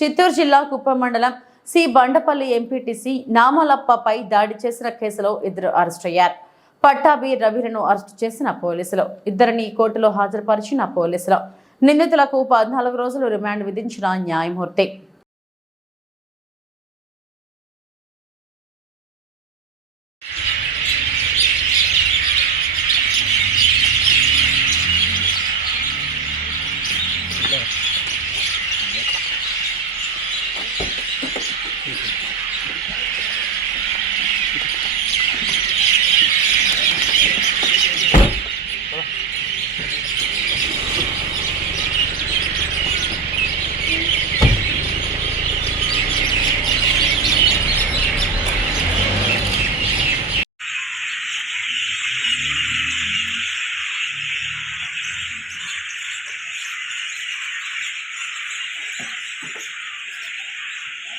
చిత్తూరు జిల్లా కుప్పం మండలం సి బండపల్లి ఎంపీటీసీ నామలప్పపై దాడి చేసిన కేసులో ఇద్దరు అరెస్ట్ అయ్యారు. పట్టాభి రవిలను అరెస్టు చేసిన పోలీసులు. ఇద్దరిని కోర్టులో హాజరుపరిచిన పోలీసులు. నిందితులకు పద్నాలుగు రోజులు రిమాండ్ విధించిన న్యాయమూర్తి. you